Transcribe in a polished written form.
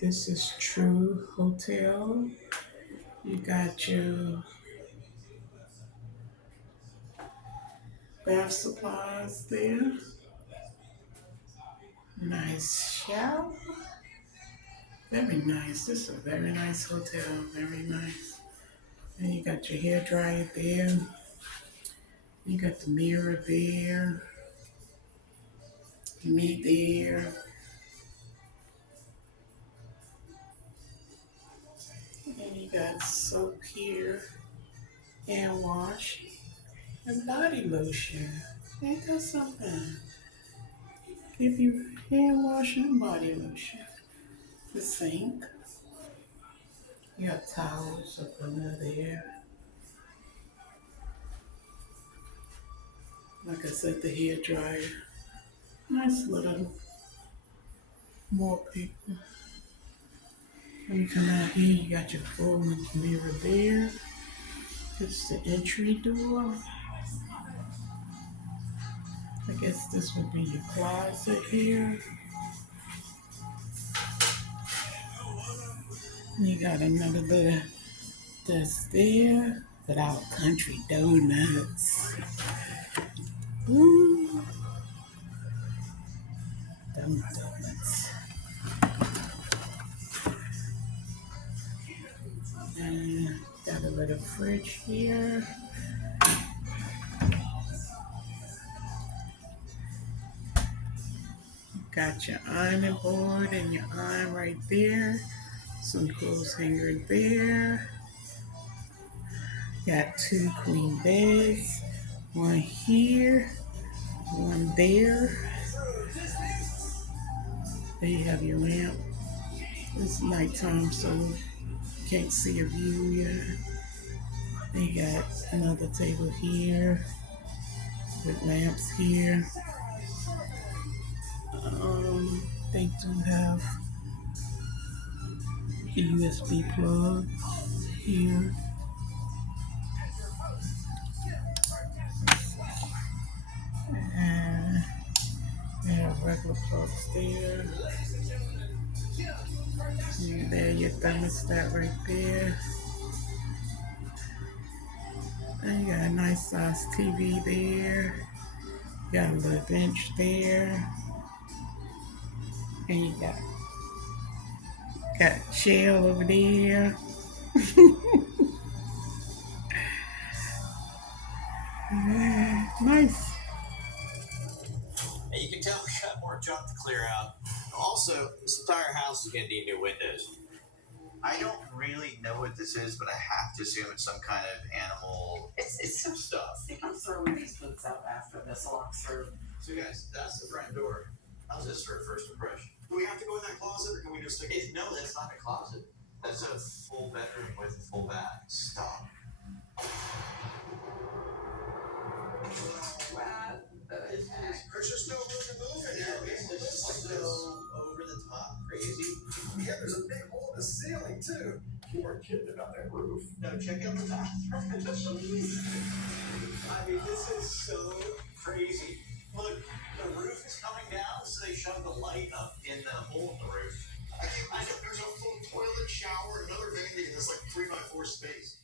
This is True Hotel. You got your bath supplies there. Nice shower. Very nice. This is a very nice hotel. Very nice. And you got your hair dryer there. You got the mirror there. Me there. And you got soap here. Hand wash. And body lotion. Ain't that something? Give you hand wash and body lotion. The sink. You got towels up under there. Like I said, the hair dryer. Nice little more people. When you come out here, you got your full length mirror there. This is the entry door. I guess this would be your closet here. You got another little desk there with our country donuts. Ooh, them donuts. And got a little fridge here. Got your ironing board and your iron right there. Some clothes hanger there. Got two queen beds. One here, one there. There you have your lamp. It's nighttime, so you can't see a view yet. Then you got another table here with lamps here. They do have USB plugs here. And they have regular plugs there. And there your thermostat right there. And you got a nice size TV there. You got a little bench there. And you got a chair over there. Yeah, nice. And you can tell we got more junk to clear out. Also, this entire house is going to need new windows. I don't really know what this is, but I have to assume it's some kind of animal. It's some stuff. I think I'm throwing these boots out after this long serve. So, guys, that's the front door. How's this for a first impression? Do we have to go in that closet, or can we just stick it? No, that's not a closet. That's a full bedroom with a full bath. Stop. There's just no room to move in here. This is so over the top crazy. Yeah, there's a big hole in the ceiling, too. You weren't kidding about that roof. No, check out the bathroom. I mean, this is so crazy. Look, the roof is coming down, so they shoved the light up in the hole in the roof. I can't believe there's a full toilet, shower, and another vanity in this like 3x4 space.